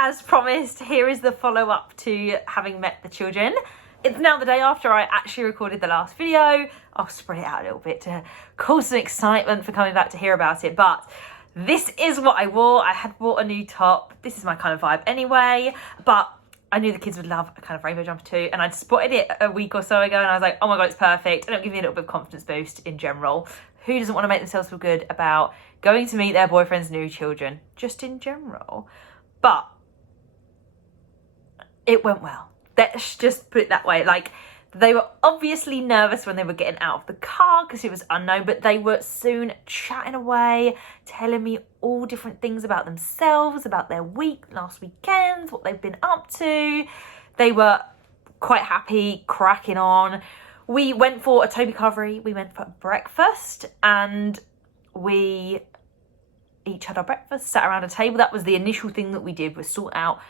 as promised, here is the follow-up to having met the children. It's now the day after I actually recorded the last video. I'll spread it out a little bit to cause some excitement for coming back to hear about it, but this is what I wore. I had bought a new top. This is my kind of vibe anyway, but I knew the kids would love a kind of rainbow jumper too, and I'd spotted it a week or so ago and I was like, oh my God, it's perfect. And it'll give me a little bit of confidence boost in general. Who doesn't want to make themselves feel good about going to meet their boyfriend's new children, just in general? But it went well. Let's just put it that way. Like, they were obviously nervous when they were getting out of the car because it was unknown, but they were soon chatting away, telling me all different things about themselves, about their week, last weekend, what they've been up to. They were quite happy, cracking on. We went for a Toby Carvery, we went for breakfast, and we each had our breakfast, sat around a table. That was the initial thing that we did, was sort out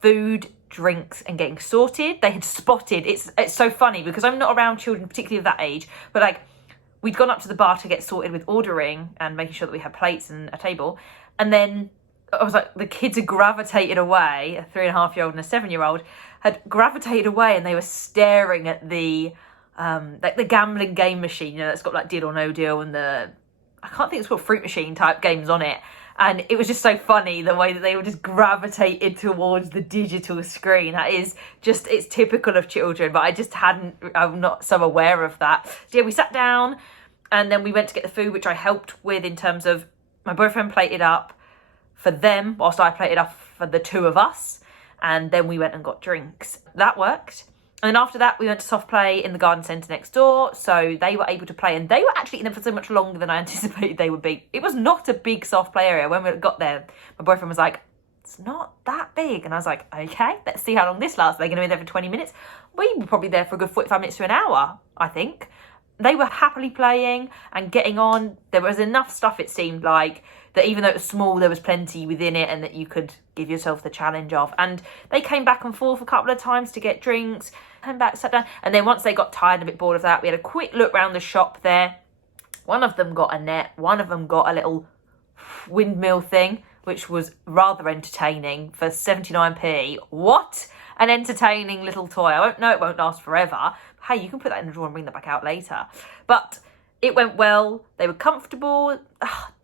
food, drinks, and getting sorted. They had spotted, it's so funny because I'm not around children particularly of that age, but like we'd gone up to the bar to get sorted with ordering and making sure that we had plates and a table, and then I was like, the kids had gravitated away. A 3.5-year-old and a 7-year-old had gravitated away, and they were staring at the like the gambling game machine, you know, that's got like Deal or No Deal and the, I can't think it's called fruit machine type games on it. And it was just so funny the way that they were just gravitated towards the digital screen. That is just, it's typical of children, but I just I'm not so aware of that. So yeah, we sat down and then we went to get the food, which I helped with in terms of my boyfriend plated up for them whilst I plated up for the two of us. And then we went and got drinks. That worked. And then after that, we went to soft play in the garden centre next door. So they were able to play, and they were actually in there for so much longer than I anticipated they would be. It was not a big soft play area. When we got there, my boyfriend was like, it's not that big. And I was like, okay, let's see how long this lasts. They're going to be there for 20 minutes. We were probably there for a good 45 minutes to an hour, I think. They were happily playing and getting on. There was enough stuff, it seemed like, that even though it was small, there was plenty within it and that you could give yourself the challenge of. And they came back and forth a couple of times to get drinks, came back, sat down. And then once they got tired and a bit bored of that, we had a quick look around the shop there. One of them got a net. One of them got a little windmill thing, which was rather entertaining for 79p. What an entertaining little toy. I know it won't last forever. Hey, you can put that in the drawer and bring that back out later. But it went well. They were comfortable.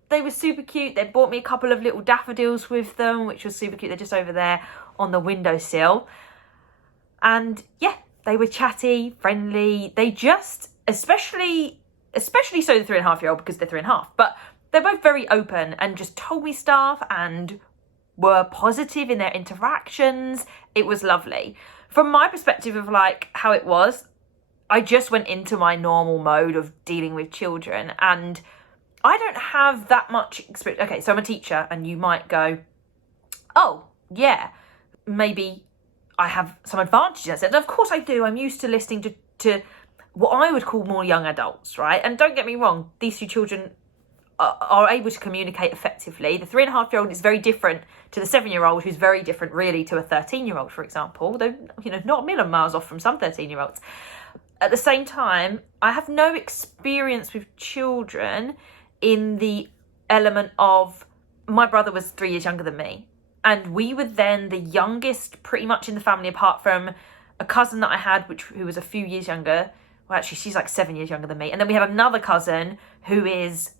They were super cute. They bought me a couple of little daffodils with them, which was super cute. They're just over there on the windowsill. And yeah, they were chatty, friendly. They just, especially so the 3.5-year-old, because they're 3.5, but they're both very open and just told me stuff and were positive in their interactions. It was lovely. From my perspective of like how it was, I just went into my normal mode of dealing with children, and I don't have that much experience. Okay, so I'm a teacher, and you might go, oh, yeah, maybe I have some advantages. And of course I do. I'm used to listening to what I would call more young adults, right? And don't get me wrong, these two children are able to communicate effectively. The 3.5-year-old is very different to the 7-year-old, who's very different really to a 13-year-old, for example, though, you know, not a million miles off from some 13-year-olds. At the same time, I have no experience with children in the element of, my brother was 3 years younger than me, and we were then the youngest pretty much in the family, apart from a cousin that I had who was a few years younger. Well, actually, she's like 7 years younger than me. And then we had another cousin who is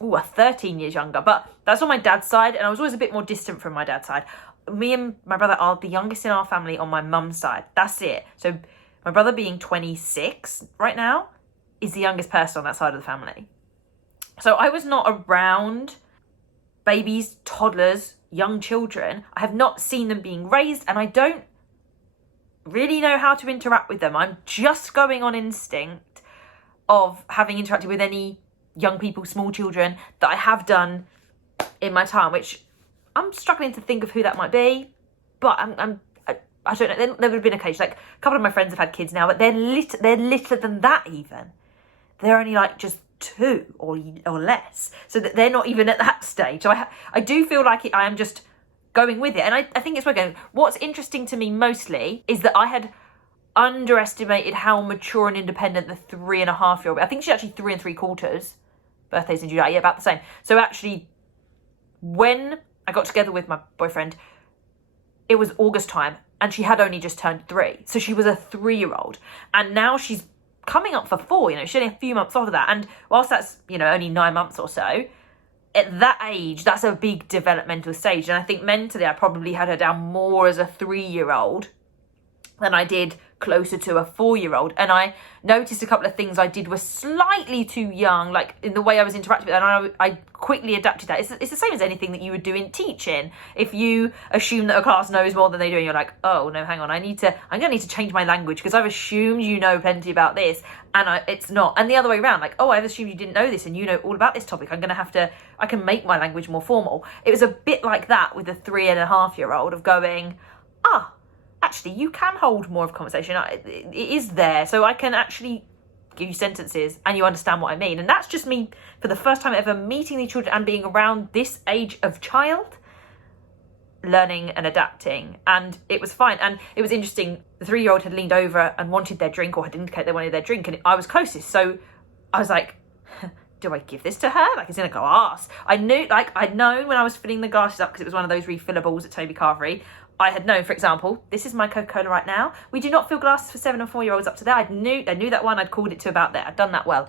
13 years younger, but that's on my dad's side, and I was always a bit more distant from my dad's side. Me and my brother are the youngest in our family on my mum's side. That's it. So my brother, being 26 right now, is the youngest person on that side of the family. So I was not around babies, toddlers, young children. I have not seen them being raised, and I don't really know how to interact with them. I'm just going on instinct of having interacted with any young people, small children, that I have done in my time, which I'm struggling to think of who that might be, but I don't know. There would have been occasions, like a couple of my friends have had kids now, but they're littler than that even. They're only like just 2 or less, so that they're not even at that stage. So I do feel like I am just going with it, and I think it's working. What's interesting to me mostly is that I had underestimated how mature and independent the 3.5-year-old. I think she's actually 3 3/4. Birthdays in July, yeah, about the same. So actually, when I got together with my boyfriend, it was August time and she had only just turned 3. So she was a 3-year-old. And now she's coming up for 4, you know, she's only a few months after that. And whilst that's, you know, only 9 months or so, at that age, that's a big developmental stage. And I think mentally I probably had her down more as a 3-year-old than I did closer to a 4-year-old. And I noticed a couple of things I did were slightly too young, like in the way I was interacting with her, and I quickly adapted that. It's the same as anything that you would do in teaching. If you assume that a class knows more than they do, and you're like, oh no, hang on, I'm gonna need to change my language because I've assumed you know plenty about this, and it's not. And the other way around, like, oh, I've assumed you didn't know this and you know all about this topic. I can make my language more formal. It was a bit like that with a 3.5-year-old of going, actually, you can hold more of conversation. It is there. So I can actually give you sentences and you understand what I mean. And that's just me for the first time ever meeting these children and being around this age of child, learning and adapting. And it was fine. And it was interesting. The 3-year-old had leaned over and wanted their drink, or had indicated they wanted their drink. And I was closest. So I was like, do I give this to her? Like, it's in a glass. I knew, like, I'd known when I was filling the glasses up, because it was one of those refillables at Toby Carvery. I had known, for example, this is my Coca-Cola right now. We do not fill glasses for 7 or 4-year-olds up to there. I knew that one. I'd called it to about there. I'd done that well.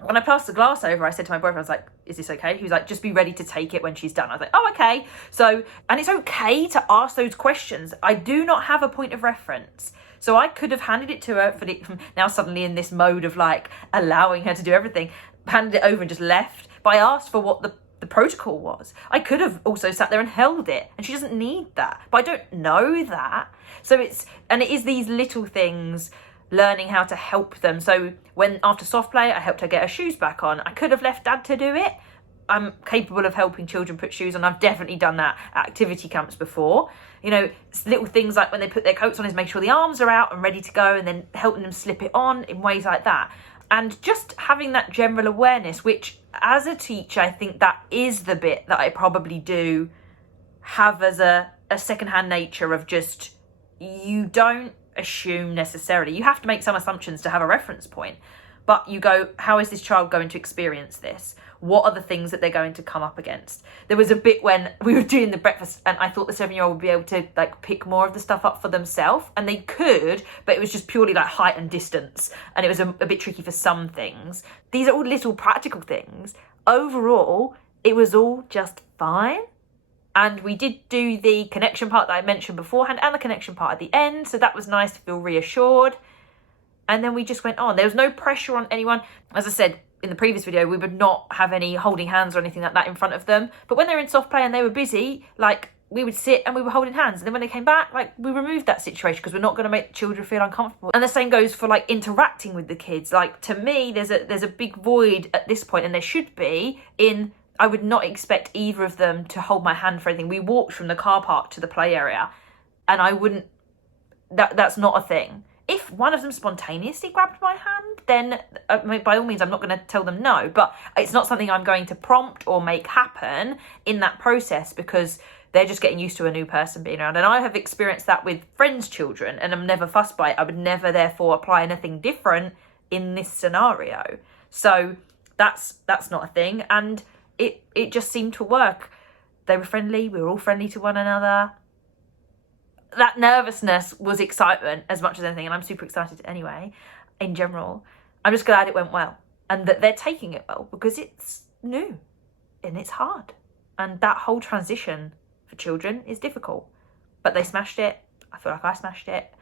When I passed the glass over, I said to my boyfriend, I was like, is this okay? He was like, just be ready to take it when she's done. I was like, oh, okay. So, and it's okay to ask those questions. I do not have a point of reference. So I could have handed it to her from now suddenly in this mode of like allowing her to do everything, handed it over and just left. But I asked for what the protocol was. I could have also sat there and held it, and she doesn't need that. But I don't know that. So it is these little things, learning how to help them. So when after soft play, I helped her get her shoes back on. I could have left Dad to do it. I'm capable of helping children put shoes on. I've definitely done that at activity camps before. You know, little things like when they put their coats on is make sure the arms are out and ready to go, and then helping them slip it on in ways like that. And just having that general awareness, which as a teacher, I think that is the bit that I probably do have as a secondhand nature of just, you don't assume necessarily. You have to make some assumptions to have a reference point. But you go, how is this child going to experience this? What are the things that they're going to come up against? There was a bit when we were doing the breakfast and I thought the 7-year-old would be able to like pick more of the stuff up for themselves, and they could, but it was just purely like height and distance, and it was a bit tricky for some things. These are all little practical things. Overall, it was all just fine. And we did do the connection part that I mentioned beforehand and the connection part at the end, so that was nice to feel reassured. And then we just went on. There was no pressure on anyone. As I said in the previous video, we would not have any holding hands or anything like that in front of them. But when they were in soft play and they were busy, like, we would sit and we were holding hands. And then when they came back, like, we removed that situation because we're not going to make the children feel uncomfortable. And the same goes for like interacting with the kids. Like, to me, there's a big void at this point, and there should be, in I would not expect either of them to hold my hand for anything. We walked from the car park to the play area, and I wouldn't, that's not a thing. If one of them spontaneously grabbed my hand, then by all means, I'm not going to tell them no, but it's not something I'm going to prompt or make happen in that process, because they're just getting used to a new person being around. And I have experienced that with friends' children, and I'm never fussed by it. I would never therefore apply anything different in this scenario. So that's not a thing. And it just seemed to work. They were friendly. We were all friendly to one another. That nervousness was excitement as much as anything, and I'm super excited anyway, in general. I'm just glad it went well and that they're taking it well, because it's new and it's hard. And that whole transition for children is difficult. But they smashed it. I feel like I smashed it,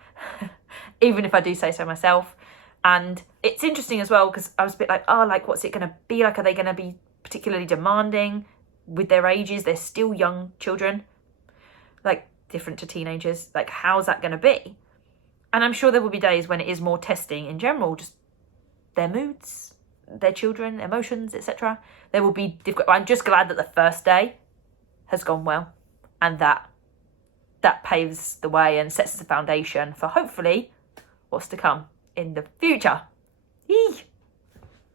even if I do say so myself. And it's interesting as well, because I was a bit like, oh, like, what's it going to be like? Are they going to be particularly demanding with their ages? They're still young children. Like, different to teenagers, like, how's that going to be? And I'm sure there will be days when it is more testing in general, just their moods, their children, emotions, etc. There will be difficult. I'm just glad that the first day has gone well, and that paves the way and sets the foundation for hopefully what's to come in the future. Eee.